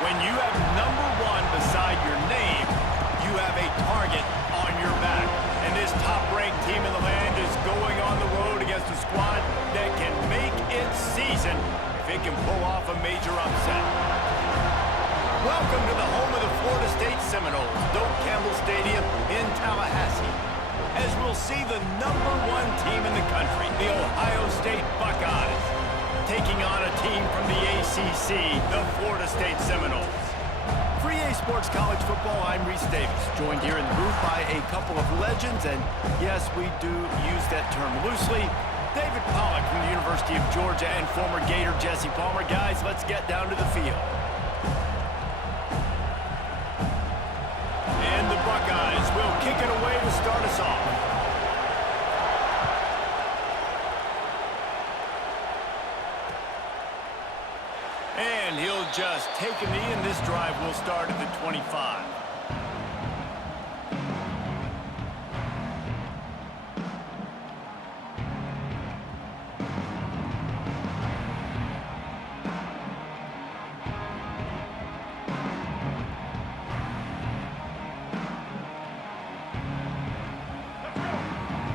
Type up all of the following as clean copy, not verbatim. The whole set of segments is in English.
When you have number one beside your name, you have a target on your back. And this top-ranked team in the land is going on the road against a squad that can make its season if it can pull off a major upset. Welcome to the home of the Florida State Seminoles, Doak Campbell Stadium in Tallahassee, as we'll see the number one team in the country, the Ohio State Buckeyes, taking on a team from the ACC, the Florida State Seminoles. For EA Sports College Football, I'm Reese Davis, joined here in the booth by a couple of legends, and yes, we do use that term loosely. David Pollack from the University of Georgia and former Gator Jesse Palmer. Guys, let's get down to the field. And the Buckeyes will kick it away to start us off. And he'll just take a knee, and this drive will start at the 25.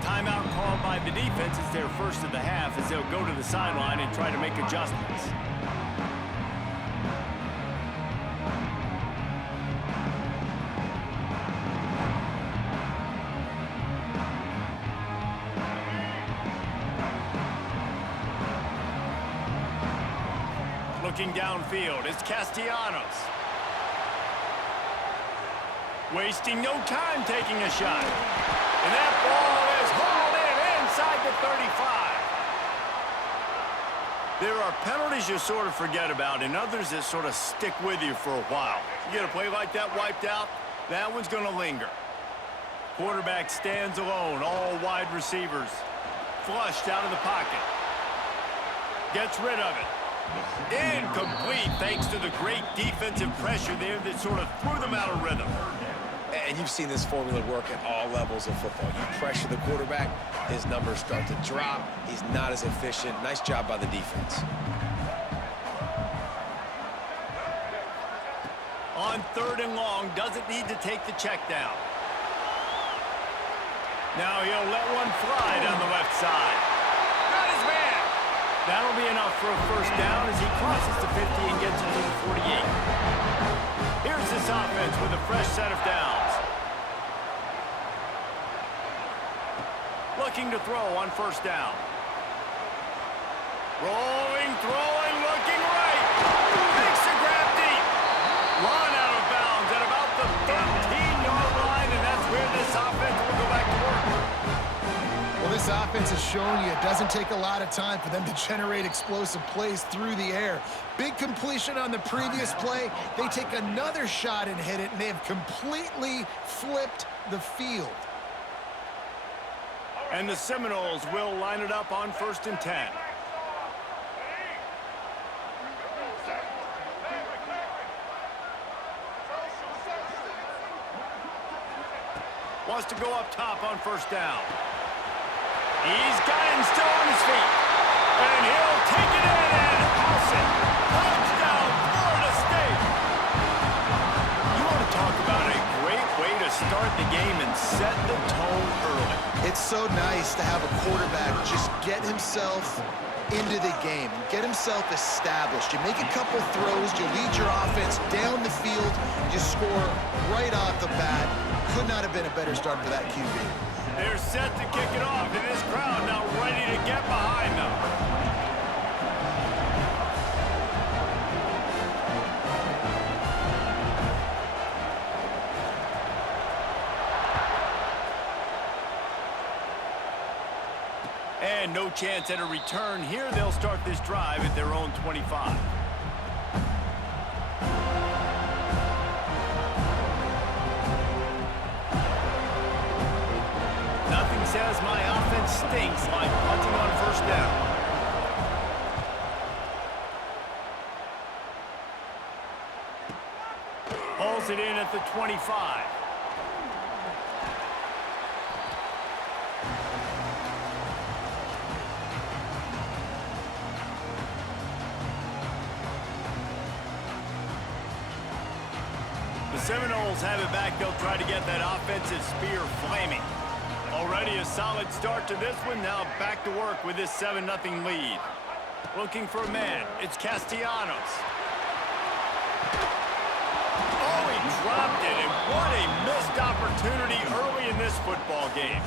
Timeout called by the defense. It's their first of the half as they'll go to the sideline and try to make adjustments. Looking downfield, it's Castellanos. Wasting no time taking a shot. And that ball is hauled in inside the 35. There are penalties you sort of forget about and others that sort of stick with you for a while. You get a play like that wiped out, that one's going to linger. Quarterback stands alone, all wide receivers. Flushed out of the pocket. Gets rid of it. Incomplete thanks to the great defensive pressure there that sort of threw them out of rhythm. And you've seen this formula work at all levels of football. You pressure the quarterback, his numbers start to drop. He's not as efficient. Nice job by the defense. On 3rd and long, doesn't need to take the check down. Now he'll let one fly down the left side. Got his man. That'll be enough for a first down as he crosses the 50 and gets it to the 48. Here's this offense with a fresh set of downs. Looking to throw on 1st down. Rolling, throwing, looking right. Makes the grab deep. Run out of bounds at about the 13-yard line, and that's where this offense will go back to work. Well, this offense has shown you it doesn't take a lot of time for them to generate explosive plays through the air. Big completion on the previous play. They take another shot and hit it, and they have completely flipped the field. And the Seminoles will line it up on 1st and 10. Wants to go up top on 1st down. He's got him still on his feet. And he'll take it in and house it. Touchdown, Florida State. You want to talk about a great way to start the game and set the tone early. It's so nice to have a quarterback just get himself into the game, get himself established. You make a couple throws, you lead your offense down the field, you score right off the bat. Could not have been a better start for that QB. They're set to kick it off, and this crowd now ready to get behind them. And no chance at a return here. They'll start this drive at their own 25. Nothing says my offense stinks like punting on 1st down. Hauls it in at the 25. The Seminoles have it back. They'll try to get that offensive spear flaming. Already a solid start to this one. Now back to work with this 7-0 lead. Looking for a man. It's Castellanos. Oh, he dropped it, and what a missed opportunity early in this football game.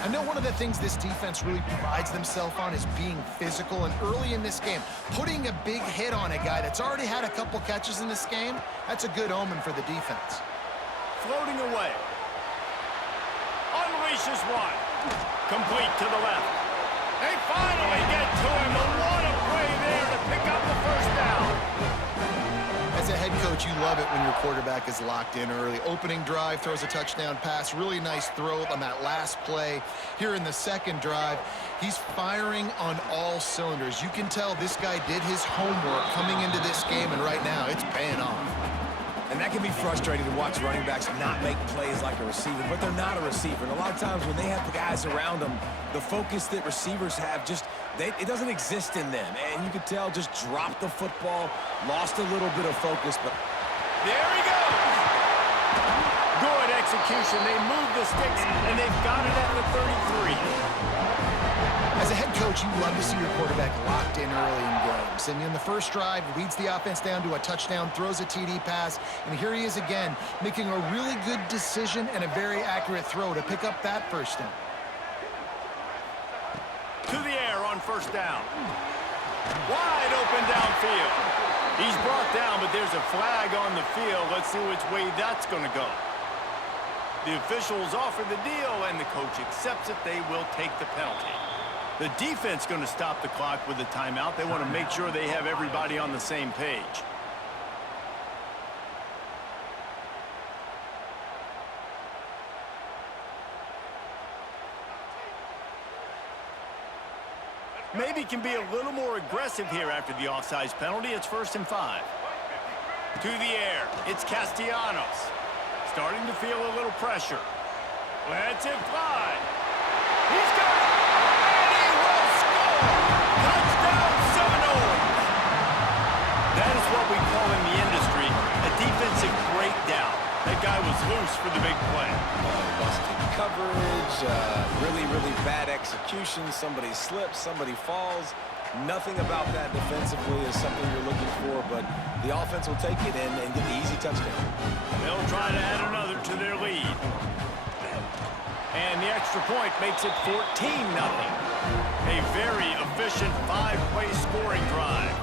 I know one of the things this defense really prides themselves on is being physical, and early in this game, putting a big hit on a guy that's already had a couple catches in this game, that's a good omen for the defense. Floating away. Unleashes one. Complete to the left. They finally get to him, and what a play there to pick up the first down. As a head coach, you love it when your quarterback is locked in early. Opening drive, throws a touchdown pass. Really nice throw on that last play. Here in the second drive, he's firing on all cylinders. You can tell this guy did his homework coming into this game, and right now it's paying off. And that can be frustrating to watch running backs not make plays like a receiver, but they're not a receiver. And a lot of times when they have the guys around them, the focus that receivers have it doesn't exist in them. And you could tell just dropped the football, lost a little bit of focus, but there he goes. Good execution. They move the sticks, and they've got it at the 33. As a head coach, you love to see your quarterback locked in early in games. And in the first drive, leads the offense down to a touchdown, throws a TD pass, and here he is again, making a really good decision and a very accurate throw to pick up that first down. To the air on first down. Wide open downfield. He's brought down, but there's a flag on the field. Let's see which way that's going to go. The officials offer the deal, and the coach accepts it. They will take the penalty. The defense going to stop the clock with a timeout. They want to make sure they have everybody on the same page. Maybe can be a little more aggressive here after the offsides penalty. It's 1st and 5. To the air. It's Castellanos. Starting to feel a little pressure. Lets it fly. He's got it. And he will score. Touchdown Seminoles. That is what we call in the industry a defensive breakdown. That guy was loose for the big play. Busted coverage, really bad execution. Somebody slips, somebody falls. Nothing about that defensively is something you're looking for, but the offense will take it and get the easy touchdown. They'll try to add another to their lead. And the extra point makes it 14-0. A very efficient 5-play scoring drive.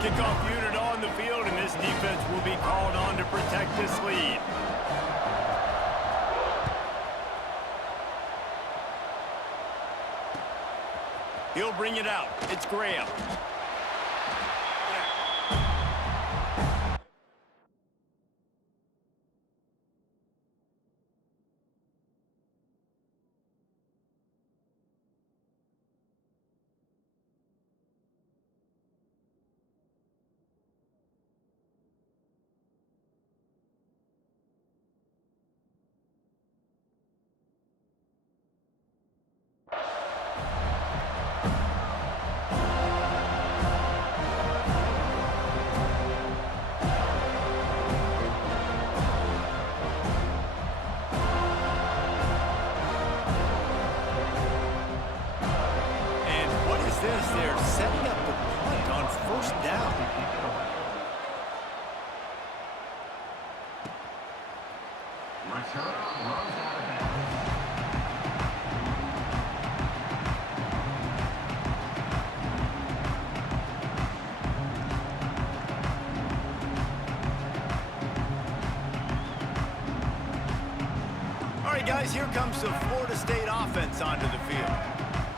Kickoff unit on the field, and this defense will be called on to protect this lead. He'll bring it out. It's Graham. They're setting up the punt on 1st down. All right, guys, here comes the Florida State offense onto the field.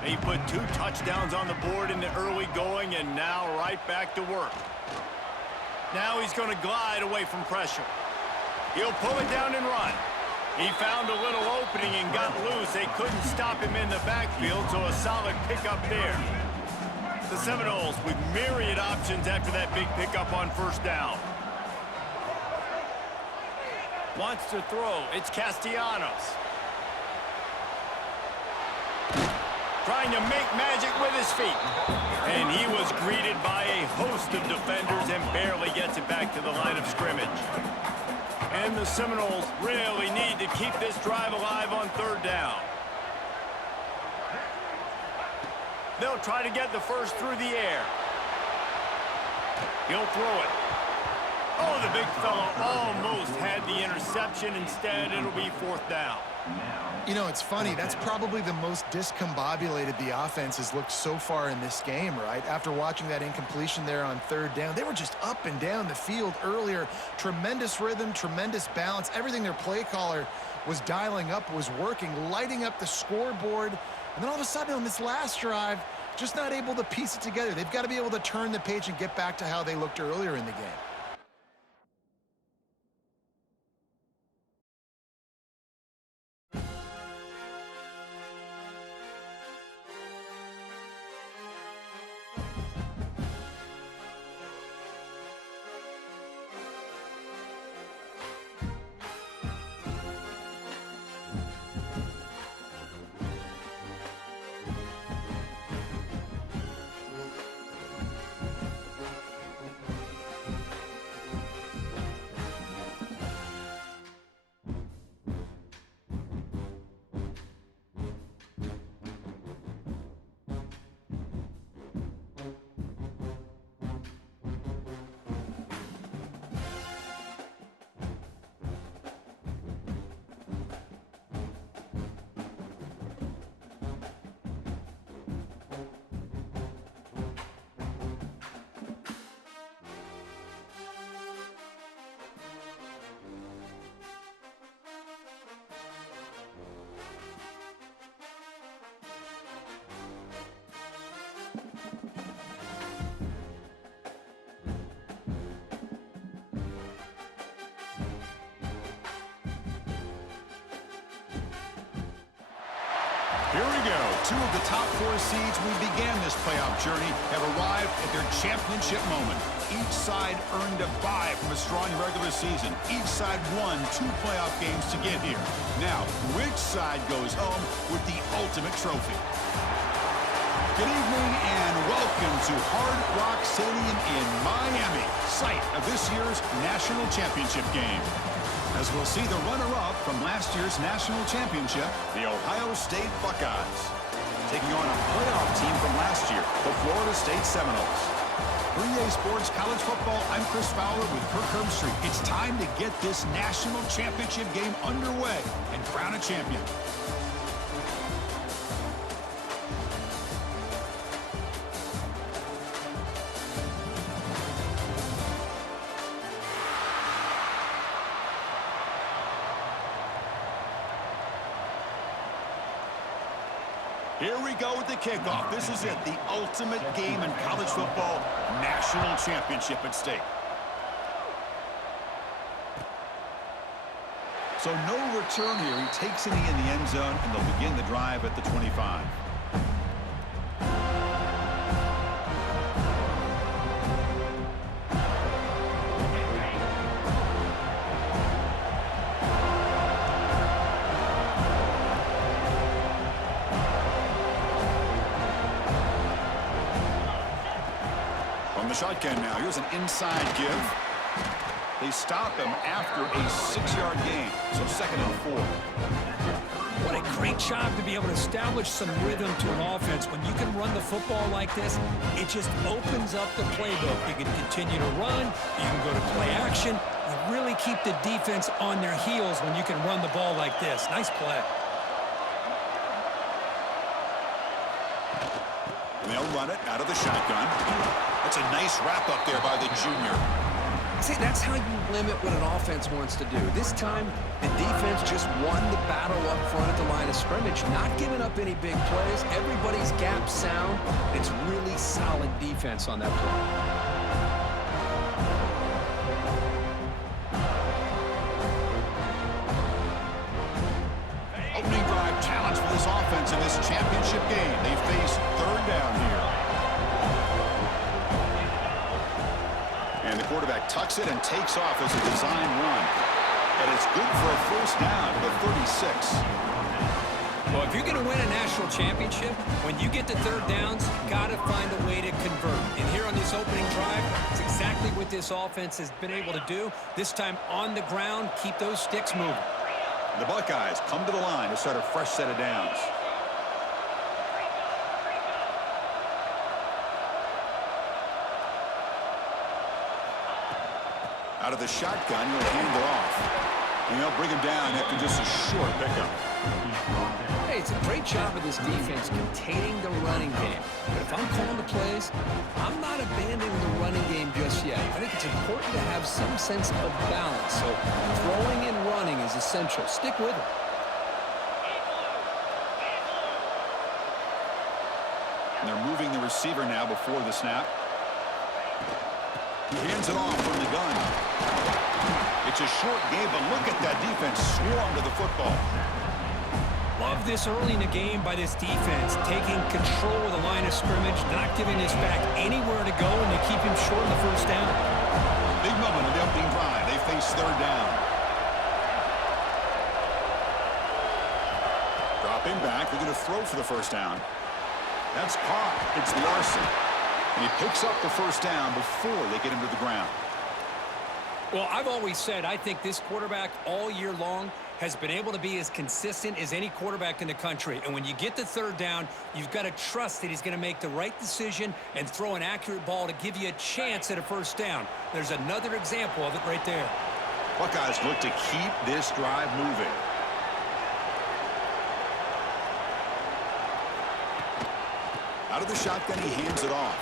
They put 2 touchdowns on the board in the early going, and now right back to work. Now he's going to glide away from pressure. He'll pull it down and run. He found a little opening and got loose. They couldn't stop him in the backfield, so a solid pickup there. The Seminoles with myriad options after that big pickup on 1st down. Wants to throw. It's Castellanos. Trying to make magic with his feet. And he was greeted by a host of defenders and barely gets it back to the line of scrimmage. And the Seminoles really need to keep this drive alive on third down. They'll try to get the first through the air. He'll throw it. Oh, the big fella almost had the interception. Instead, it'll be fourth down. You know, it's funny. That's probably the most discombobulated the offense has looked so far in this game, right? After watching that incompletion there on third down, they were just up and down the field earlier. Tremendous rhythm, tremendous balance. Everything their play caller was dialing up was working, lighting up the scoreboard. And then all of a sudden on this last drive, just not able to piece it together. They've got to be able to turn the page and get back to how they looked earlier in the game. Here we go. Two of the top four seeds who began this playoff journey have arrived at their championship moment. Each side earned a bye from a strong regular season. Each side won 2 playoff games to get here. Now, which side goes home with the ultimate trophy? Good evening and welcome to Hard Rock Stadium in Miami, site of this year's national championship game. As we'll see the runner-up from last year's national championship, the Ohio State Buckeyes, taking on a playoff team from last year, the Florida State Seminoles. For EA Sports College Football, I'm Chris Fowler with Kirk Herbstreit. It's time to get this national championship game underway and crown a champion. Here we go with the kickoff. This is it, the ultimate game in college football, national championship at stake. So no return here. He takes it in the end zone, and they'll begin the drive at the 25. Shotgun now. Here's an inside give. They stop him after a 6-yard gain. So 2nd and 4. What a great job to be able to establish some rhythm to an offense. When you can run the football like this, it just opens up the playbook. You can continue to run. You can go to play action. You really keep the defense on their heels when you can run the ball like this. Nice play. They'll run it out of the shotgun. That's a nice wrap up there by the junior. See, that's how you limit what an offense wants to do. This time, the defense just won the battle up front at the line of scrimmage, not giving up any big plays. Everybody's gap sound. It's really solid defense on that play. Opening drive challenge for this offense in this championship game. They face 3rd down here. And the quarterback tucks it and takes off as a design run. And it's good for a 1st down to the 36. Well, if you're going to win a national championship, when you get to third downs, you got to find a way to convert. And here on this opening drive, it's exactly what this offense has been able to do. This time on the ground, keep those sticks moving. The Buckeyes come to the line to start a fresh set of downs. Out of the shotgun, he'll hand it off. And they'll bring him down after just a short pickup. Hey, it's a great job of this defense containing the running game. But if I'm calling the plays, I'm not abandoning the running game just yet. I think it's important to have some sense of balance. So throwing and running is essential. Stick with it. And they're moving the receiver now before the snap. He hands it off from the gun. It's a short game, but look at that defense swarm to the football. Love this early in the game by this defense, taking control of the line of scrimmage, not giving this back anywhere to go, and they keep him short in the first down. Big moment of the opening drive. They face third down. Dropping back. They're going to throw for the first down. That's caught. It's Larson. And he picks up the first down before they get him to the ground. Well, I've always said I think this quarterback all year long has been able to be as consistent as any quarterback in the country. And when you get to third down, you've got to trust that he's going to make the right decision and throw an accurate ball to give you a chance at a first down. There's another example of it right there. Buckeyes look to keep this drive moving. Out of the shotgun, he hands it off.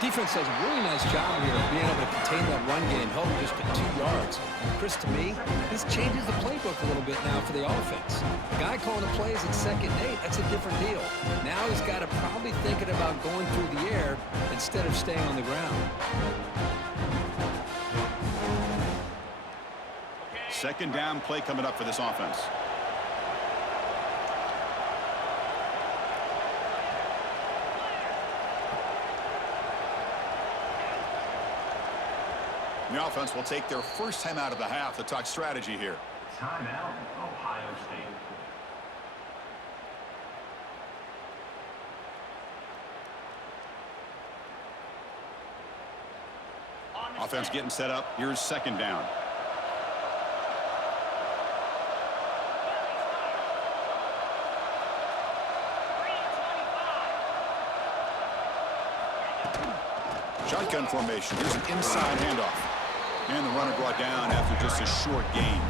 Defense does a really nice job here of being able to contain that run game, held him just to 2 yards. Chris, to me, this changes the playbook a little bit now for the offense. The guy calling the plays at 2nd and 8, that's a different deal. Now he's got to probably thinking about going through the air instead of staying on the ground. Second down play coming up for this offense. The offense will take their first time out of the half to talk strategy here. Timeout, Ohio State. Offense getting set up. Here's second down. Shotgun formation. Here's an inside handoff. And the runner brought down after just a short gain.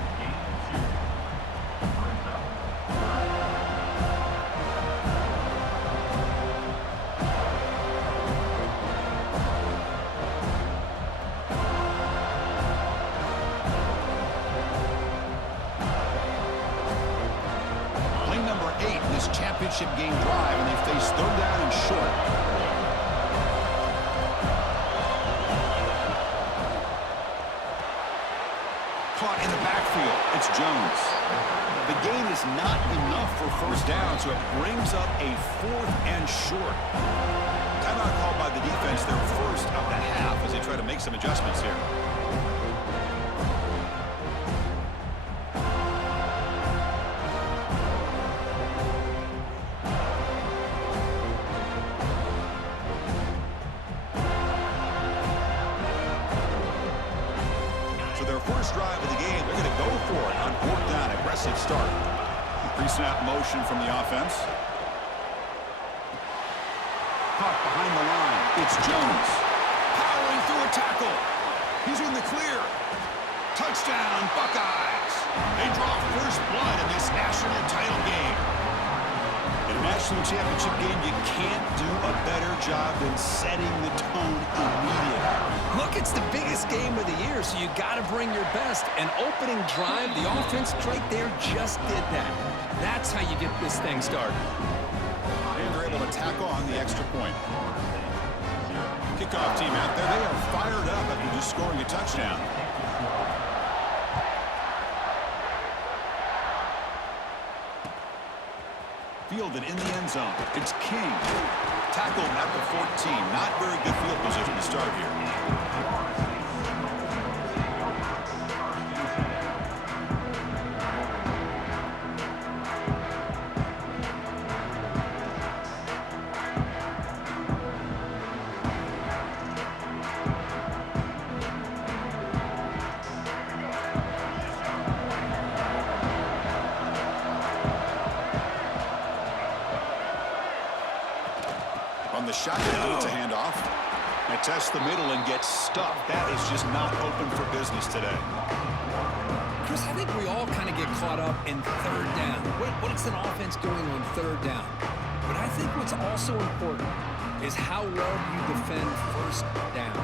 Play number 8 in this championship game drive, and they face third down and short. Caught in the backfield. It's Jones. The gain is not enough for first down, so it brings up a 4th and short. Timeout called by the defense, their first of the half, as they try to make some adjustments here. Drive of the game, they're going to go for it on 4th down. Aggressive start. Pre-snap motion from the offense. Caught behind the line. It's Jones. Powering through a tackle. He's in the clear. Touchdown, Buckeyes. They draw first blood in this national title game. In a national championship game, you can't do a better job than setting the tone immediately. Look, it's the biggest game of the year, so you got to bring your best. An opening drive, the offense right there just did that. That's how you get this thing started. And they're able to tack on the extra point. Kickoff team out there, they are fired up after just scoring a touchdown. Fielded in the end zone. It's King. Tackled at the 14. Not very good field position to start here. shotgun. It's a handoff. And tests the middle and gets stuffed. That is just not open for business today. Chris, I think we all kind of get caught up in third down. What is an offense doing on third down? But I think what's also important is how well you defend first down.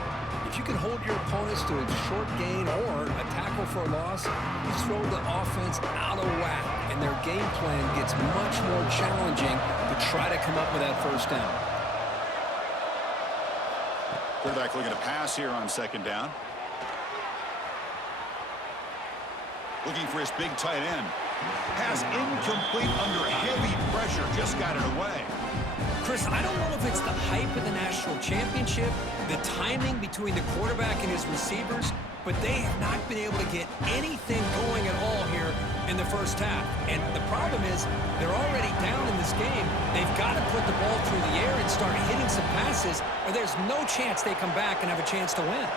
If you can hold your opponents to a short gain or a tackle for a loss, you throw the offense out of whack, and their game plan gets much more challenging to try to come up with that first down. Quarterback looking to pass here on second down. Looking for his big tight end. Pass incomplete under heavy pressure. Just got it away. Chris, I don't know if it's the hype of the national championship, the timing between the quarterback and his receivers, but they have not been able to get anything going at all here in the first half. And the problem is they're already down in this game. They've got to put the ball through the air and start hitting some passes, or there's no chance they come back and have a chance to win.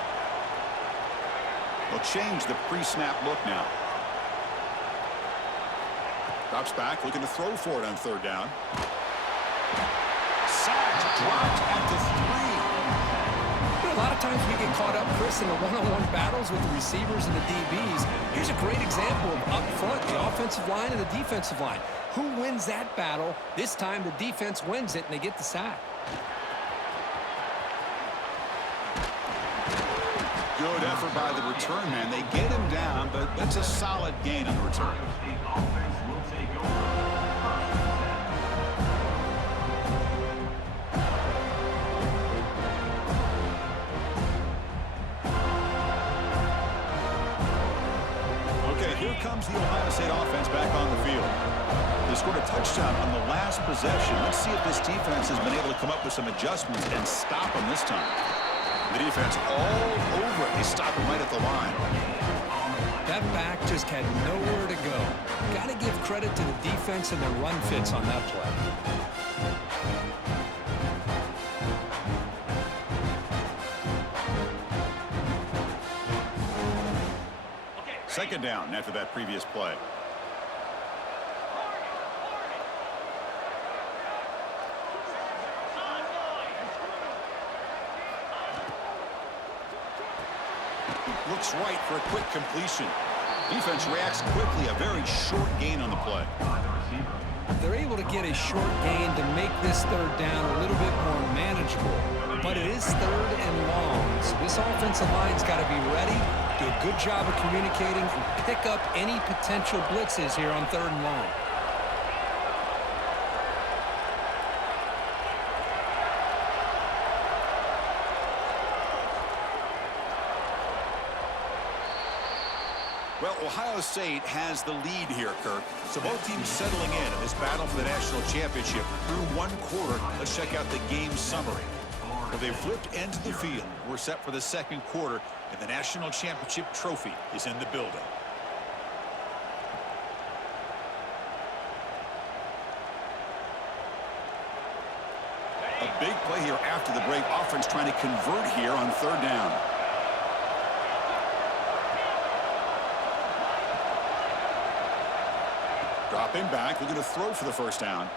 They'll change the pre-snap look now. Drops back, looking to throw for it on third down. Sacked, dropped at the 3. A lot of times we get caught up, Chris, in the one-on-one battles with the receivers and the DBs. Here's a great example of up front, the offensive line and the defensive line. Who wins that battle? This time the defense wins it, and they get the sack. Good effort by the return man. They get him down, but that's a solid gain on the return. Here comes the Ohio State offense back on the field. They scored a touchdown on the last possession. Let's see if this defense has been able to come up with some adjustments and stop them this time. The defense all over it. They stop him right at the line. That back just had nowhere to go. Got to give credit to the defense and their run fits on that play. Second down after that previous play. Looks right for a quick completion. Defense reacts quickly. A very short gain on the play. They're able to get a short gain to make this third down a little bit more manageable. But it is third and long. So this offensive line's got to be ready, do a good job of communicating, and pick up any potential blitzes here on third and long. Well, Ohio State has the lead here, Kirk. So both teams settling in this battle for the national championship through one quarter. Let's check out the game summary. Well, they've flipped into the field. We're set for the second quarter, and the national championship trophy is in the building. A big play here after the break. Offense trying to convert here on third down. Dropping back, looking to throw for the first down.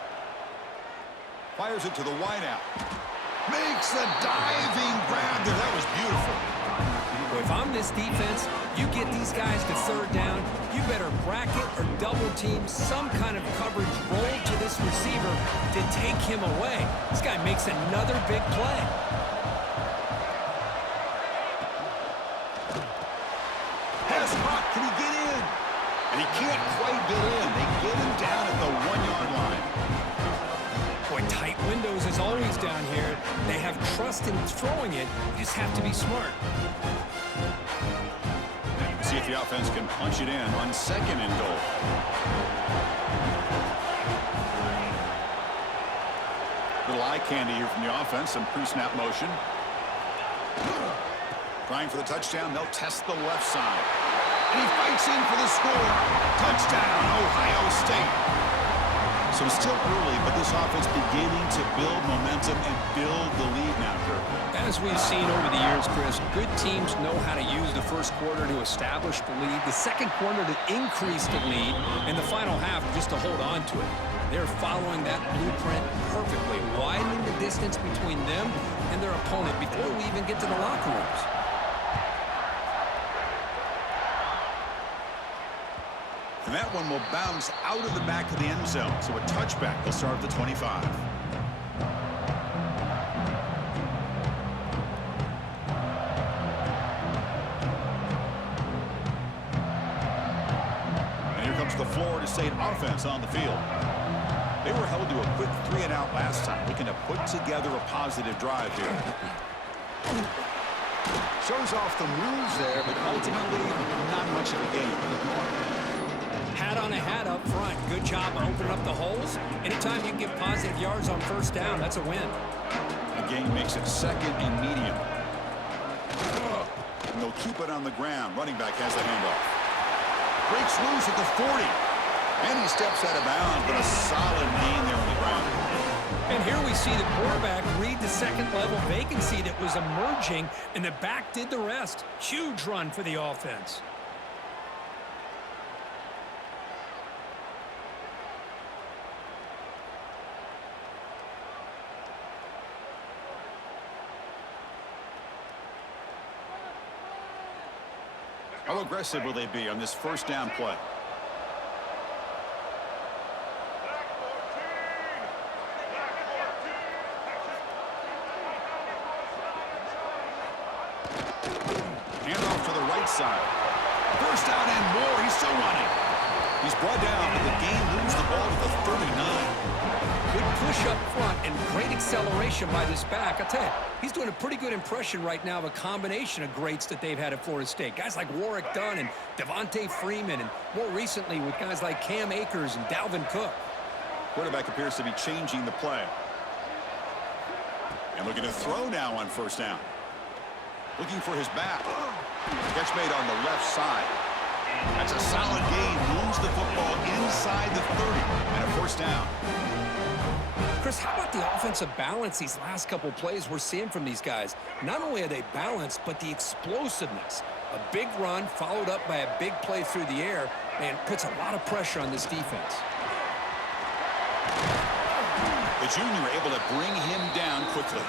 Fires it to the wideout. Makes a diving grab there. That was beautiful. Well, if I'm this defense, you get these guys to third down, you better bracket or double team some kind of coverage roll to this receiver to take him away. This guy makes another big play. Pass caught. Can he get in? And he can't quite get in. They get him down at the 1-yard line. Boy, tight windows is always down here. They have trust in throwing it. You just have to be smart. See if the offense can punch it in on second and goal. Little eye candy here from the offense. Some pre-snap motion. Trying for the touchdown. They'll test the left side. And he fights in for the score. Touchdown, Ohio State. So still early, but this offense beginning to build momentum and build the lead now, Kirk. As we've seen over the years, Chris, good teams know how to use the first quarter to establish the lead, the second quarter to increase the lead, and the final half just to hold on to it. They're following that blueprint perfectly, widening the distance between them and their opponent before we even get to the locker rooms. And that one will bounce out of the back of the end zone. So a touchback will start at the 25. And here comes the Florida State offense on the field. They were held to a quick 3-and-out last time, looking to put together a positive drive here. Shows off the moves there, but ultimately not much of a gain. Hat on a hat up front. Good job opening up the holes. Anytime you can get positive yards on first down, that's a win. The game makes it second and medium. And they'll keep it on the ground. Running back has the handoff. Breaks loose at the 40. And he steps out of bounds, but a solid gain there on the ground. And here we see the quarterback read the second level vacancy that was emerging, and the back did the rest. Huge run for the offense. How aggressive will they be on this first down play? Handoff to the right side. First down and more. He's still running. He's brought down, but the game moves the ball to the 39. Good push up front and great acceleration by this back. I'll tell you, he's doing a pretty good impression right now of a combination of greats that they've had at Florida State. Guys like Warrick Dunn and Devontae Freeman, and more recently with guys like Cam Akers and Dalvin Cook. Quarterback appears to be changing the play. And looking to throw now on first down. Looking for his back. Catch made on the left side. That's a solid gain. Moves the football inside the 30 and a first down. Chris, how about the offensive balance these last couple plays we're seeing from these guys? Not only are they balanced, but the explosiveness. A big run followed up by a big play through the air, and puts a lot of pressure on this defense. The junior able to bring him down quickly.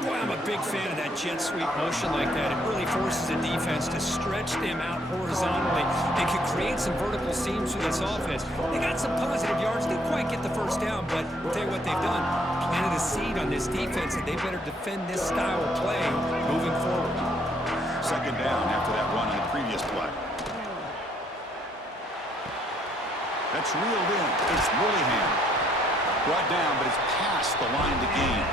Boy, I'm a big fan of that jet sweep motion like that. It really forces the defense to stretch them out horizontally. It can create some vertical seams for this offense. They got some positive yards. Didn't quite get the first down, but I'll tell you what they've done. Planted a seed on this defense, and they better defend this style of play moving forward. Second down after that run on the previous play. That's reeled in. It's Willingham. Brought down, but it's past the line to gain.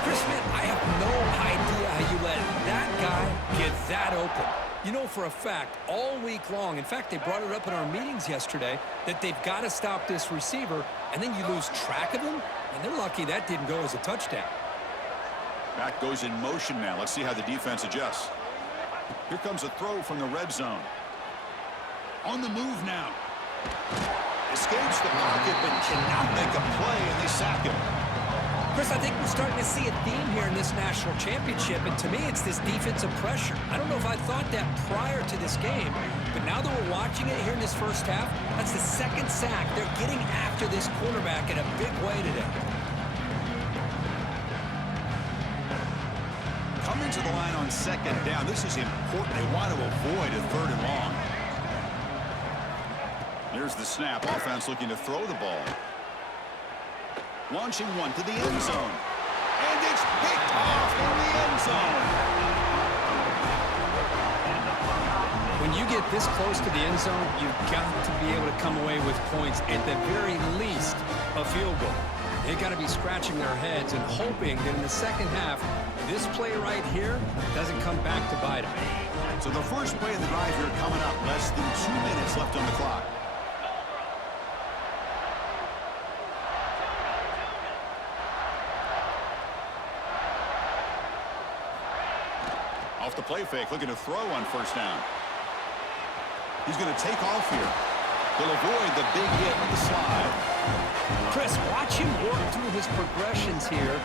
Chris Smith, I have no idea how you let that guy get that open. You know for a fact, all week long, in fact, they brought it up in our meetings yesterday, that they've got to stop this receiver, and then you lose track of him, and they're lucky that didn't go as a touchdown. Back goes in motion now. Let's see how the defense adjusts. Here comes a throw from the red zone. On the move now. Escapes the pocket, but cannot make a play, and they sack him. Chris, I think we're starting to see a theme here in this national championship, and to me, it's this defensive pressure. I don't know if I thought that prior to this game, but now that we're watching it here in this first half, that's the second sack. They're getting after this quarterback in a big way today. Coming to the line on second down. This is important. They want to avoid a third and long. Here's the snap. Offense looking to throw the ball. Launching one to the end zone. And it's picked off in the end zone. When you get this close to the end zone, you've got to be able to come away with points, at the very least, a field goal. They've got to be scratching their heads and hoping that in the second half, this play right here doesn't come back to bite them. So the first play of the drive here coming up. Less than 2 minutes left on the clock. The play fake, looking to throw on first down. He's going to take off here. He'll avoid the big hit with the slide. Chris, watch him work through his progressions here.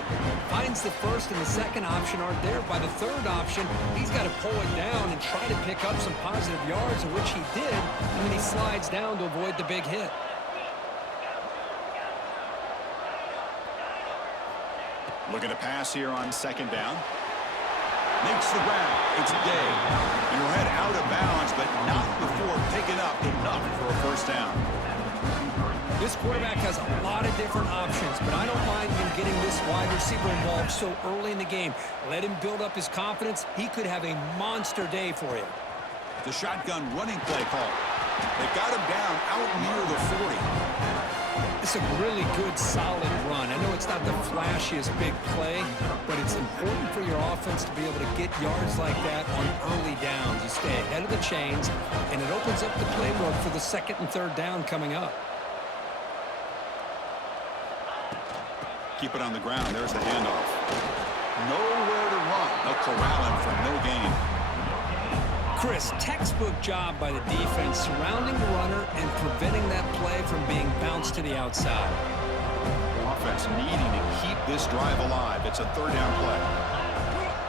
Finds the first and the second option aren't there. By the third option, he's got to pull it down and try to pick up some positive yards, of which he did, and then he slides down to avoid the big hit. Looking to pass here on second down. Makes the grab. It's Day. And he'll head out of bounds, but not before picking up enough for a first down. This quarterback has a lot of different options, but I don't mind him getting this wide receiver involved so early in the game. Let him build up his confidence. He could have a monster day for you. The shotgun running play call. They got him down out near the 40. It's a really good, solid run. I know it's not the flashiest big play, but it's important for your offense to be able to get yards like that on early downs. You stay ahead of the chains, and it opens up the playbook for the second and third down coming up. Keep it on the ground. There's the handoff. Nowhere to run. They'll corral him for no gain. Chris, textbook job by the defense surrounding the runner and preventing that play from being bounced to the outside. Offense needing to keep this drive alive. It's a third down play.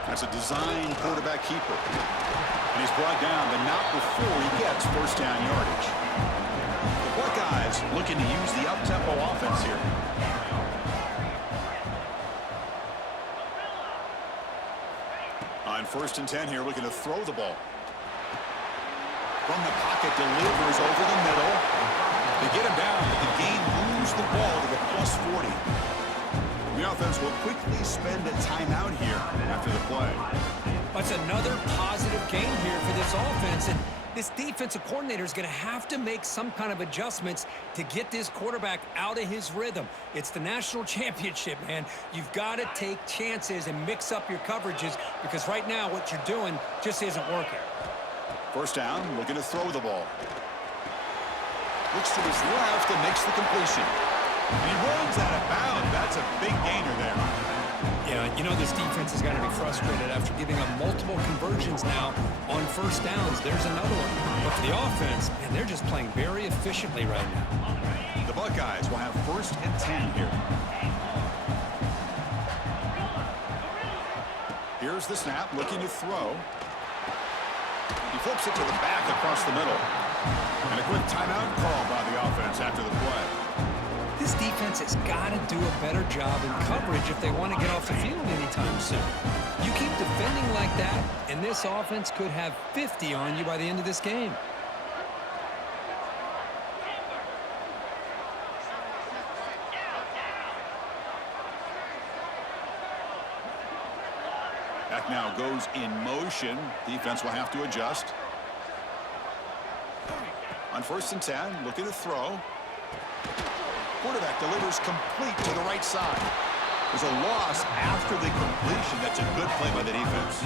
That's a design quarterback keeper. And he's brought down, but not before he gets first down yardage. The Buckeyes looking to use the up-tempo offense here. On 1st and 10 here, looking to throw the ball. From the pocket, delivers over the middle. They get him down, but the game moves the ball to the +40. The offense will quickly spend a timeout here after the play. That's another positive gain here for this offense, and this defensive coordinator is going to have to make some kind of adjustments to get this quarterback out of his rhythm. It's the national championship, man. You've got to take chances and mix up your coverages because right now what you're doing just isn't working. First down, looking to throw the ball. Looks to his left and makes the completion. And he runs out of bounds. That's a big gainer there. Yeah, you know this defense is going to be frustrated after giving up multiple conversions now on first downs. There's another one. But for the offense, man, they're just playing very efficiently right now. The Buckeyes will have 1st and 10 here. Here's the snap, looking to throw. He flips it to the back across the middle. And a quick timeout call by the offense after the play. This defense has got to do a better job in coverage if they want to get off the field anytime soon. You keep defending like that, and this offense could have 50 on you by the end of this game. Back now goes in motion. Defense will have to adjust. On 1st and 10, looking to throw. Quarterback delivers complete to the right side. There's a loss after the completion. That's a good play by the defense.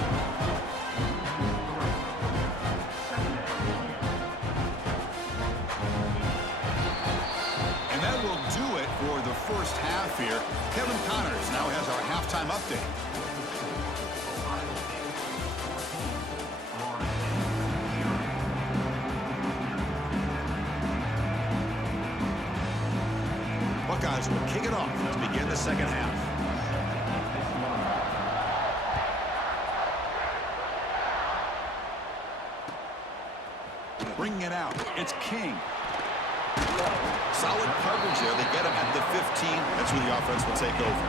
And that will do it for the first half here. Kevin Connors now has our halftime update. Buckeyes will kick it off to begin the second half. Bringing it out, it's King. Solid coverage there. They get him at the 15. That's where the offense will take over.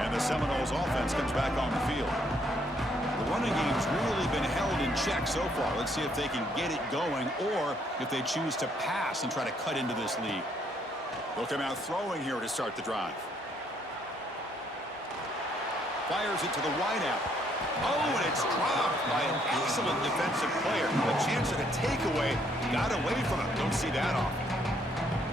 And the Seminoles offense comes back on the field. The running game's really been held in check so far. Let's see if they can get it going or if they choose to pass and try to cut into this lead. They'll come out throwing here to start the drive. Fires it to the wideout. Oh, and it's dropped by an excellent defensive player. A chance at a takeaway. Got away from him. Don't see that often.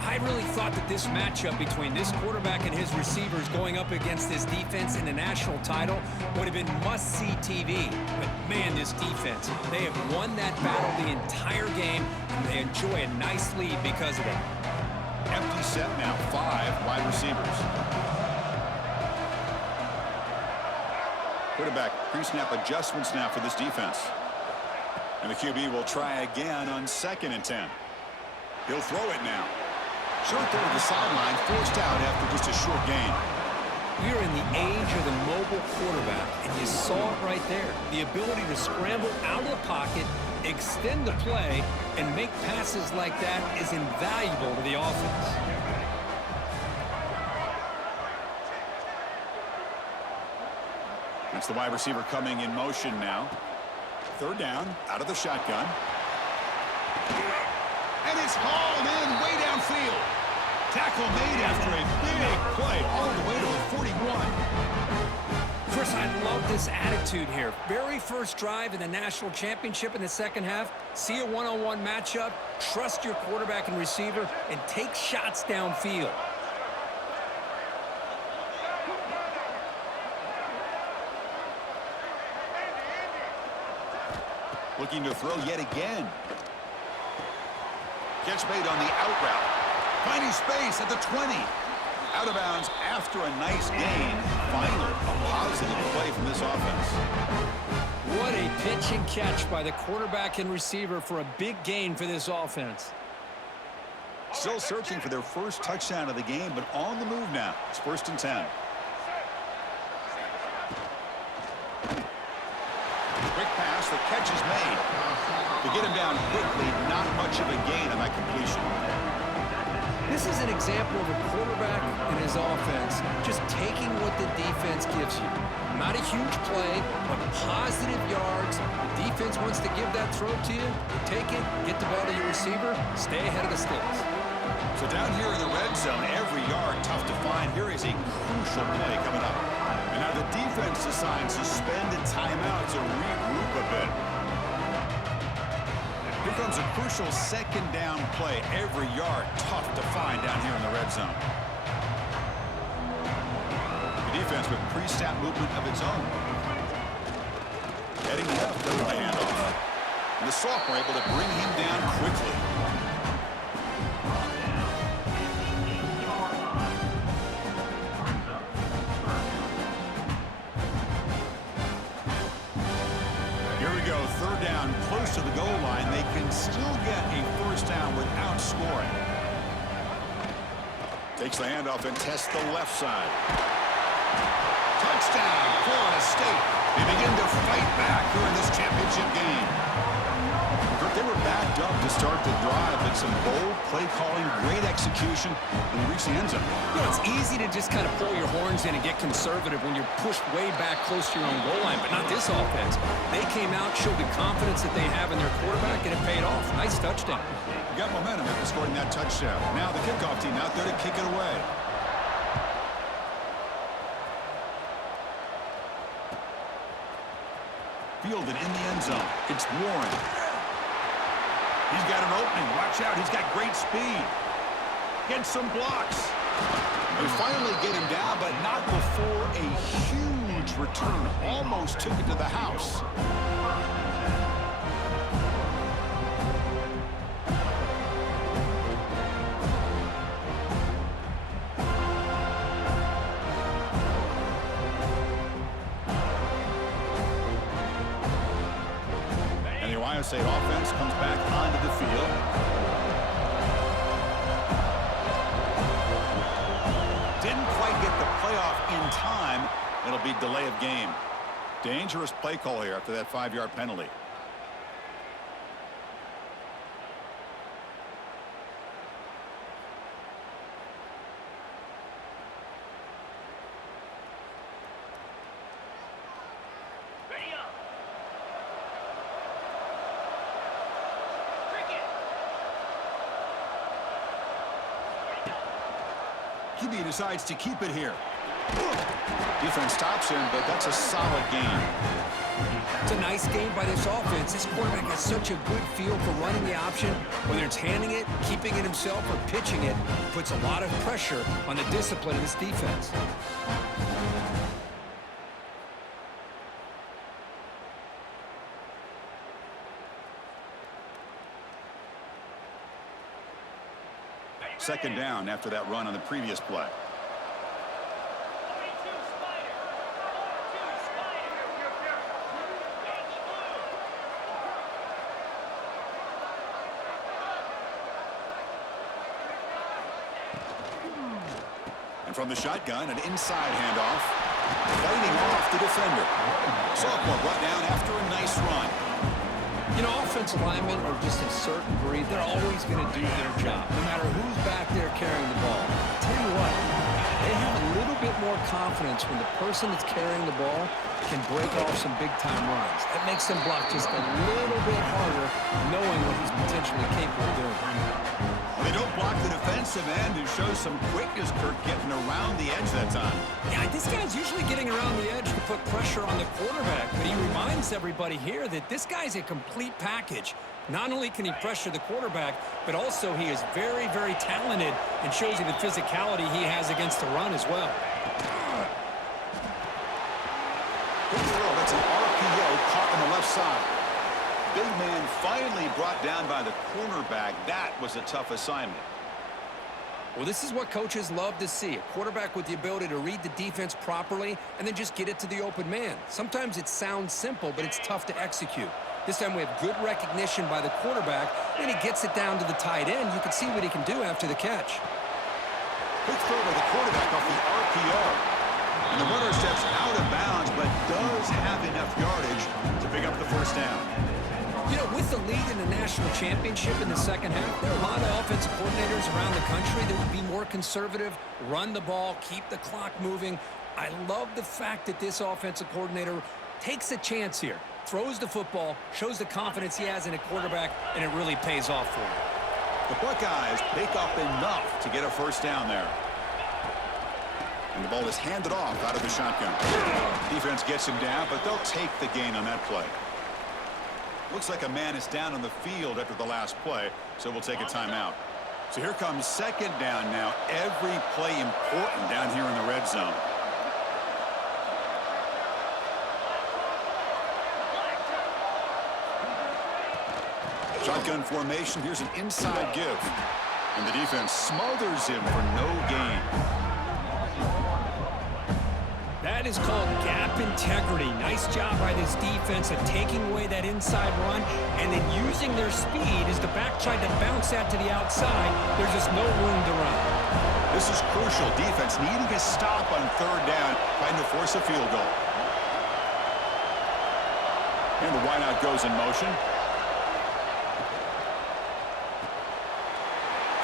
I really thought that this matchup between this quarterback and his receivers going up against this defense in the national title would have been must-see TV. But, man, this defense, they have won that battle the entire game, and they enjoy a nice lead because of it. Empty set now, 5 wide receivers. Quarterback pre-snap adjustments now for this defense. And the QB will try again on 2nd and 10. He'll throw it now. Short throw to the sideline, forced out after just a short gain. We are in the age of the mobile quarterback, and you saw it right there. The ability to scramble out of the pocket, extend the play, and make passes like that is invaluable to the offense. That's the wide receiver coming in motion now. 3rd down, out of the shotgun. And it's hauled in way downfield. Tackle made after a big play all the way to the 41. Chris, I love this attitude here. Very first drive in the national championship in the second half. See a one-on-one matchup, trust your quarterback and receiver, and take shots downfield. Looking to throw yet again. Catch made on the out route. Finding space at the 20. Out of bounds after a nice gain. Finally, a positive play from this offense. What a pitch and catch by the quarterback and receiver for a big gain for this offense. Still searching for their first touchdown of the game, but on the move now. It's 1st and 10. Quick pass, the catch is made. To get him down quickly, not much of a gain on that completion. This is an example of a quarterback and his offense just taking what the defense gives you. Not a huge play, but positive yards. The defense wants to give that throw to you. You take it, get the ball to your receiver, stay ahead of the sticks. So down here in the red zone, every yard tough to find. Here is a crucial play coming up. And now the defense decides to suspend a timeout to regroup a bit. Here comes a crucial 2nd down play. Every yard tough to find down here in the red zone. The defense with pre-snap movement of its own. Heading left over the handoff. And the sophomore able to bring him down quickly. Here we go, 3rd down, close to the goal line. They can still get a 1st down without scoring. Takes the handoff and tests the left side. Touchdown, Florida State. They begin to fight back here in this championship game. They were backed up to start the drive, but some bold play calling, great execution, and they reached the end zone. You know, it's easy to just kind of pull your horns in and get conservative when you're pushed way back close to your own goal line, but not this offense. They came out, showed the confidence that they have in their quarterback, and it paid off. Nice touchdown. Got momentum after scoring that touchdown. Now the kickoff team out there to kick it away. Fielded in the end zone. It's Warren. He's got an opening. Watch out. He's got great speed. Gets some blocks. They finally get him down, but not before a huge return. Almost took it to the house. And the Ohio State offense comes back onto the field. Didn't quite get the playoff in time. It'll be delay of game. Dangerous play call here after that 5-yard penalty. QB decides to keep it here. Defense stops him, but that's a solid game. It's a nice game by this offense. This quarterback has such a good feel for running the option. Whether it's handing it, keeping it himself, or pitching it, puts a lot of pressure on the discipline of this defense. Second down after that run on the previous play. And from the shotgun, an inside handoff. Fighting off the defender. Sophomore brought down after a nice run. You know, offensive linemen are just a certain breed. They're always going to do their job, no matter who's back there carrying the ball. I'll tell you what, they have a little bit more confidence when the person that's carrying the ball can break off some big-time runs. That makes them block just a little bit harder, knowing what he's potentially capable of doing. Well, they don't block the defensive end and show some quickness, Kirk, getting around the edge that time. Yeah, this guy's usually getting around the edge to put pressure on the quarterback, but he reminds everybody here that this guy's a complete package. Not only can he pressure the quarterback, but also he is very, very talented and shows you the physicality he has against the run as well. Good throw. That's an RPO caught on the left side. Big man finally brought down by the cornerback. That was a tough assignment. Well, this is what coaches love to see. A quarterback with the ability to read the defense properly and then just get it to the open man. Sometimes it sounds simple, but it's tough to execute. This time we have good recognition by the quarterback, and he gets it down to the tight end. You can see what he can do after the catch. Good throw by the quarterback off the RPO. And the runner steps out of bounds, but does have enough yardage to pick up the first down. You know, with the lead in the national championship in the second half, there are a lot of offensive coordinators around the country that would be more conservative, run the ball, keep the clock moving. I love the fact that this offensive coordinator takes a chance here, throws the football, shows the confidence he has in a quarterback, and it really pays off for him. The Buckeyes pick up enough to get a first down there. And the ball is handed off out of the shotgun. Defense gets him down, but they'll take the gain on that play. Looks like a man is down on the field after the last play, so we'll take a timeout. So here comes second down now. Every play important down here in the red zone. Shotgun formation. Here's an inside give. And the defense smothers him for no gain. That is called gap integrity. Nice job by this defense of taking away that inside run and then using their speed as the back tried to bounce that to the outside. There's just no room to run. This is crucial. Defense needing a stop on third down, trying to force a field goal. And the wideout goes in motion.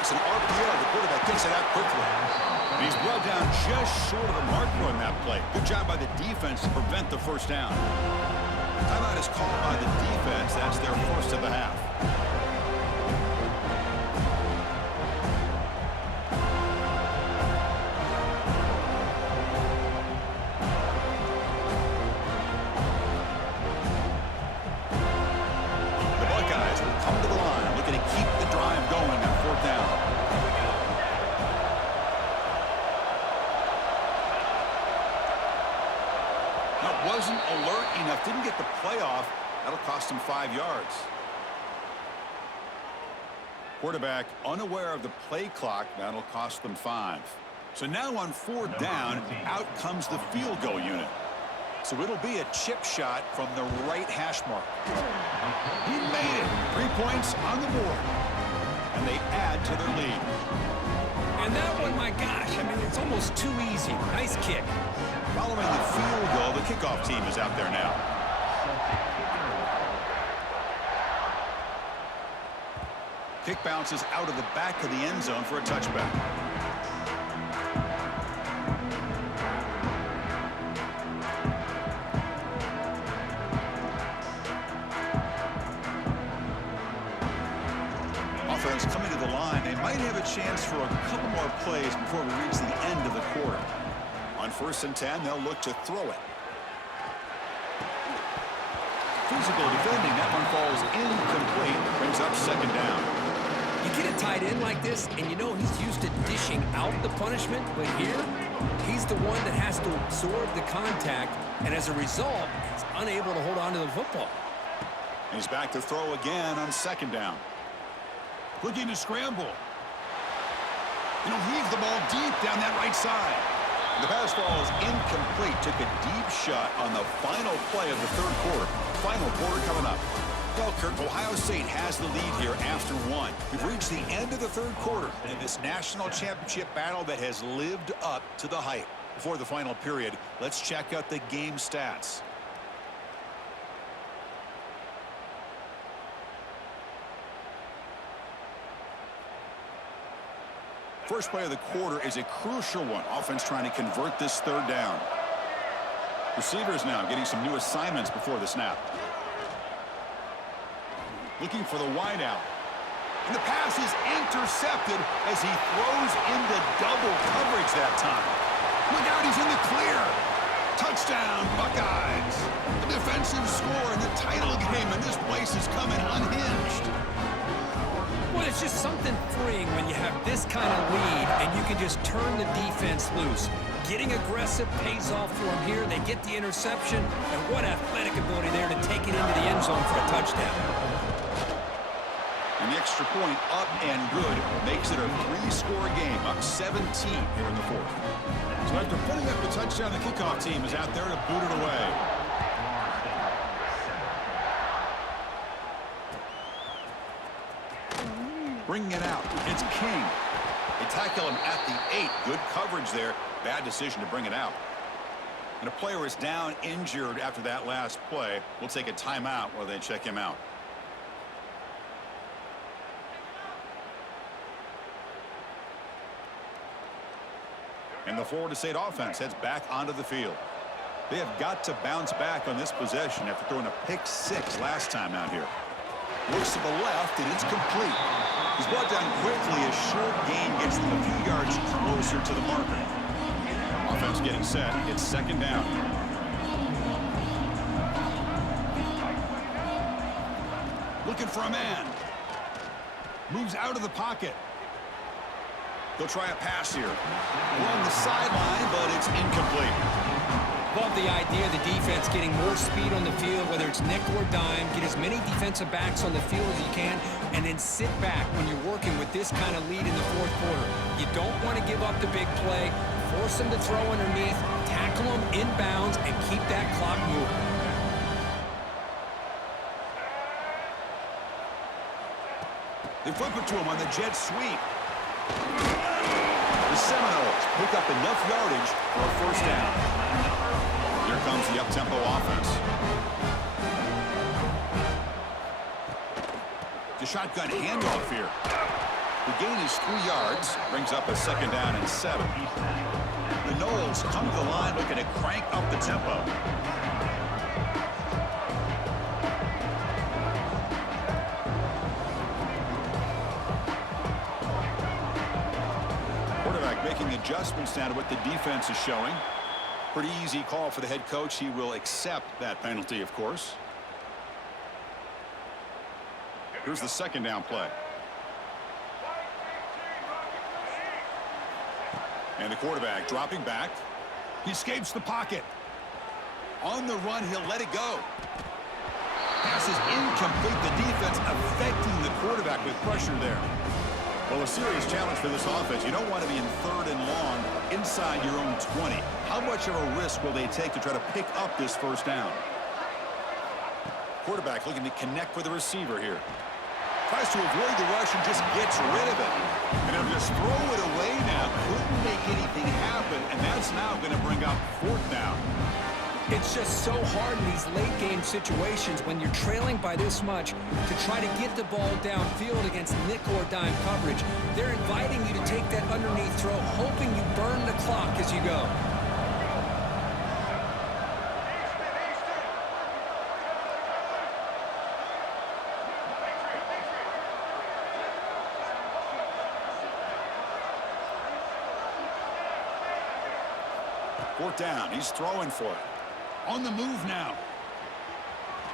It's an RPO. The quarterback gets it out quickly. And he's brought down just short of the marker on that play. Good job by the defense to prevent the first down. Timeout is called by the defense. That's their first of the half. The Buckeyes will come to the line, looking to keep the drive going on fourth down. Wasn't alert enough, didn't get the playoff. That'll cost him 5 yards. Quarterback unaware of the play clock. That'll cost them 5. So now on fourth down, out comes the field goal unit. So it'll be a chip shot from the right hash mark. He made it. 3 points on the board. And they add to their lead. And that one, my gosh, I mean, it's almost too easy. Nice kick. Following the field goal, the kickoff team is out there now. Kick bounces out of the back of the end zone for a touchback. Offense coming to the line. They might have a chance for a couple more plays before we reach the end of the quarter. On 1st and 10, they'll look to throw it. Physical defending. That one falls incomplete. Brings up second down. You get a tight end like this, and you know he's used to dishing out the punishment, but here, he's the one that has to absorb the contact, and as a result, he's unable to hold on to the football. And he's back to throw again on second down. Looking to scramble. And he'll heave the ball deep down that right side. The pass ball is incomplete. Took a deep shot on the final play of the third quarter. Final quarter coming up. Well, Kirk, Ohio State has the lead here after one. We've reached the end of the third quarter in this national championship battle that has lived up to the hype. Before the final period, let's check out the game stats. First play of the quarter is a crucial one. Offense trying to convert this third down. Receivers now getting some new assignments before the snap. Looking for the wideout. And the pass is intercepted as he throws into double coverage that time. Look out, he's in the clear. Touchdown, Buckeyes. A defensive score in the title game, and this place is coming unhinged. Well, it's just something freeing when you have this kind of lead and you can just turn the defense loose. Getting aggressive pays off for them here. They get the interception, and what athletic ability there to take it into the end zone for a touchdown. And the extra point up and good makes it a three-score game, up 17 here in the fourth. So after putting up the touchdown, the kickoff team is out there to boot it away. Bringing it out, it's King. They tackle him at the 8. Good coverage there. Bad decision to bring it out. And a player is down injured after that last play. We'll take a timeout while they check him out. And the Florida State offense heads back onto the field. They have got to bounce back on this possession after throwing a pick 6 last time out here. Looks to the left, and it's complete. He's brought down quickly. A short gain gets them a few yards closer to the marker. Offense getting set. It's second down. Looking for a man. Moves out of the pocket. They'll try a pass here. Along the sideline, but it's incomplete. Love the idea of the defense getting more speed on the field, whether it's nickel or dime, get as many defensive backs on the field as you can, and then sit back when you're working with this kind of lead in the fourth quarter. You don't want to give up the big play, force them to throw underneath, tackle them inbounds, and keep that clock moving. They flip it to him on the jet sweep. The Seminoles pick up enough yardage for a first down. Here comes the up-tempo offense. The shotgun handoff here. The gain is 3 yards, brings up a second down and 7. The Noles come to the line looking to crank up the tempo. Quarterback making adjustments now to what the defense is showing. Pretty easy call for the head coach. He will accept that penalty, of course. Here's the second down play. And the quarterback dropping back. He escapes the pocket. On the run, he'll let it go. Pass is incomplete. The defense affecting the quarterback with pressure there. Well, a serious challenge for this offense. You don't want to be in third and long inside your own 20. How much of a risk will they take to try to pick up this first down? Quarterback looking to connect with the receiver here. Tries to avoid the rush and just gets rid of it. And they'll just throw it away now. Couldn't make anything happen, and that's now going to bring up fourth down. It's just so hard in these late-game situations when you're trailing by this much to try to get the ball downfield against nickel or dime coverage. They're inviting you to take that underneath throw, hoping you burn the clock as you go. Fourth down. He's throwing for it. On the move now.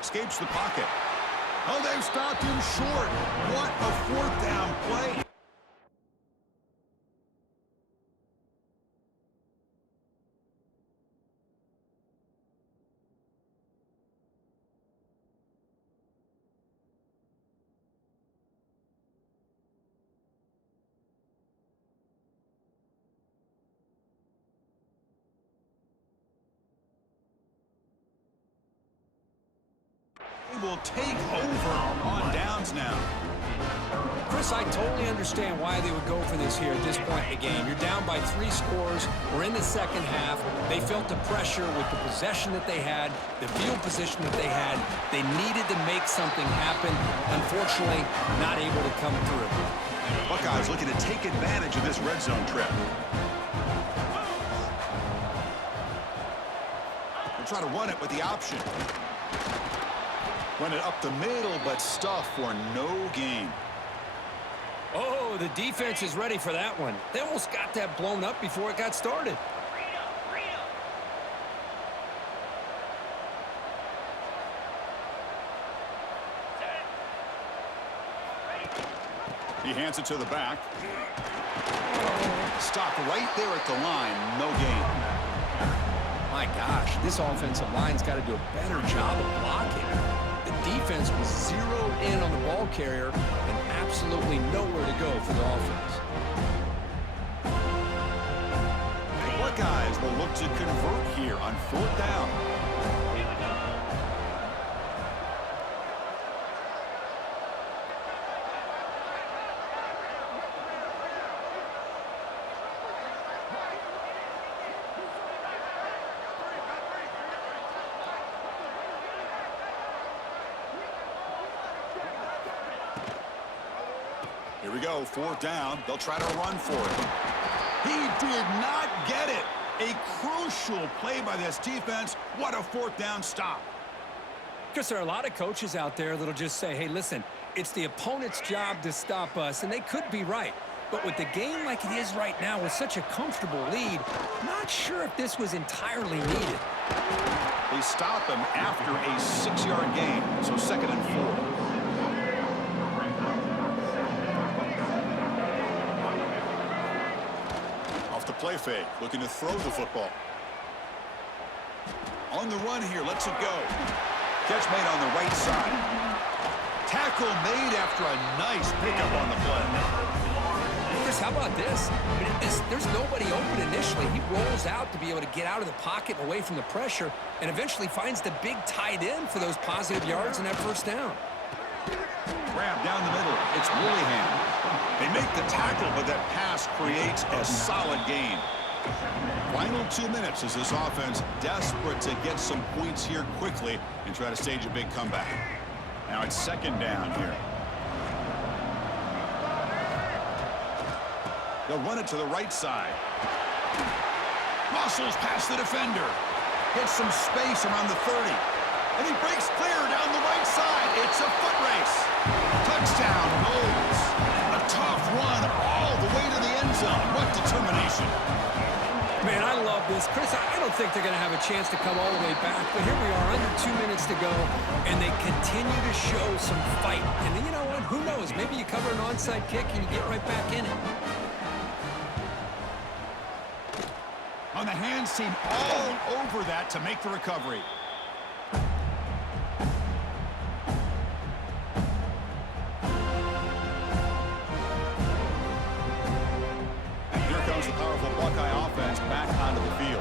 Escapes the pocket. Oh, they've stopped him short. What a fourth down play. will take over on downs now. Chris, I totally understand why they would go for this here at this point in the game. You're down by 3 scores. We're in the second half. They felt the pressure with the possession that they had, the field position that they had. They needed to make something happen. Unfortunately, not able to come through. Buckeyes looking to take advantage of this red zone trip. They'll try to run it with the option. Run it up the middle, but stuff for no gain. Oh, the defense is ready for that one. They almost got that blown up before it got started. He hands it to the back. Stop right there at the line. No gain. My gosh, this offensive line's got to do a better job of blocking. The defense was zeroed in on the ball carrier and absolutely nowhere to go for the offense. The Buckeyes will look to convert here on 4th down. Here we go, 4th down. They'll try to run for it. He did not get it. A crucial play by this defense. What a 4th down stop. Because there are a lot of coaches out there that'll just say, hey, listen, it's the opponent's job to stop us, and they could be right. But with the game like it is right now with such a comfortable lead, not sure if this was entirely needed. They stop him after a 6-yard gain, so 2nd and 4. Play fake, looking to throw the football. On the run here, lets it go. Catch made on the right side. Tackle made after a nice pickup on the play. Chris, how about this? I mean, there's nobody open initially. He rolls out to be able to get out of the pocket and away from the pressure and eventually finds the big tight end for those positive yards in that 1st down. Grab down the middle. It's Willingham. They make the tackle, but that pass creates a solid gain. Final 2 minutes as this offense desperate to get some points here quickly and try to stage a big comeback. Now it's 2nd down here. They'll run it to the right side. Muscles past the defender. Gets some space around the 30. And he breaks clear down the right side. It's a foot race. Touchdown, Knowles. A tough run all the way to the end zone. What determination. Man, I love this. Chris, I don't think they're going to have a chance to come all the way back, but here we are, under 2 minutes to go, and they continue to show some fight. And then, you know what? Who knows? Maybe you cover an onside kick and you get right back in it. On the hands team, all over that to make the recovery. The powerful Buckeye offense back onto the field.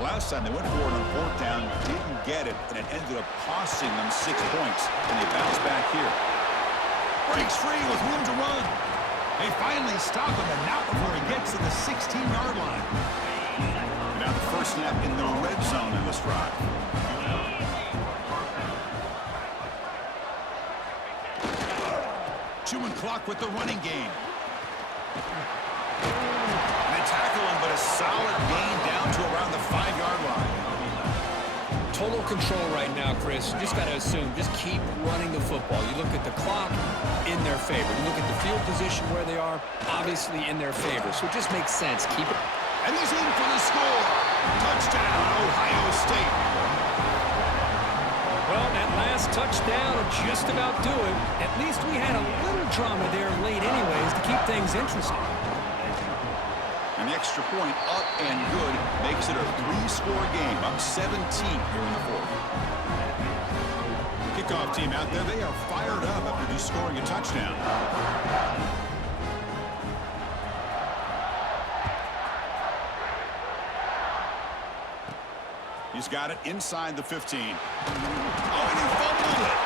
The last time they went for it on 4th down, didn't get it, and it ended up costing them 6 points, and they bounce back here. Breaks free with room to run. They finally stop him, and not before he gets to the 16-yard line. And now the first snap in the red zone in this drive. Chewing clock with the running game. Tackle him, but a solid gain down to around the 5-yard line. Total control right now, Chris. You just got to assume, just keep running the football. You look at the clock, in their favor. You look at the field position where they are, obviously in their favor. So it just makes sense. Keep it. And he's in for the score. Touchdown, Ohio State. Well, that last touchdown will just about do it. At least we had a little drama there late anyways to keep things interesting. An extra point up and good makes it a 3-score game, up 17 here in the 4th. Kickoff team out there, they are fired up after just scoring a touchdown. He's got it inside the 15. Oh, and he fumbled it.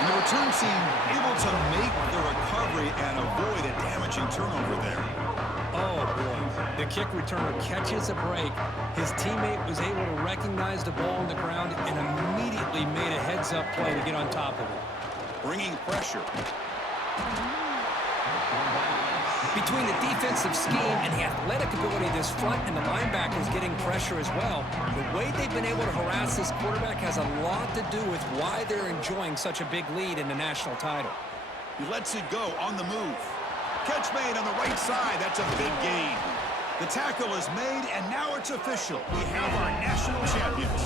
And the return team able to make the recovery and avoid a damaging turnover there. Oh, boy. The kick returner catches a break. His teammate was able to recognize the ball on the ground and immediately made a heads-up play to get on top of it. Bringing pressure. Between the defensive scheme and the athletic ability of this front and the linebackers getting pressure as well, the way they've been able to harass this quarterback has a lot to do with why they're enjoying such a big lead in the national title. He lets it go on the move. Catch made on the right side. That's a big gain. The tackle is made, and now it's official. We have our national champions.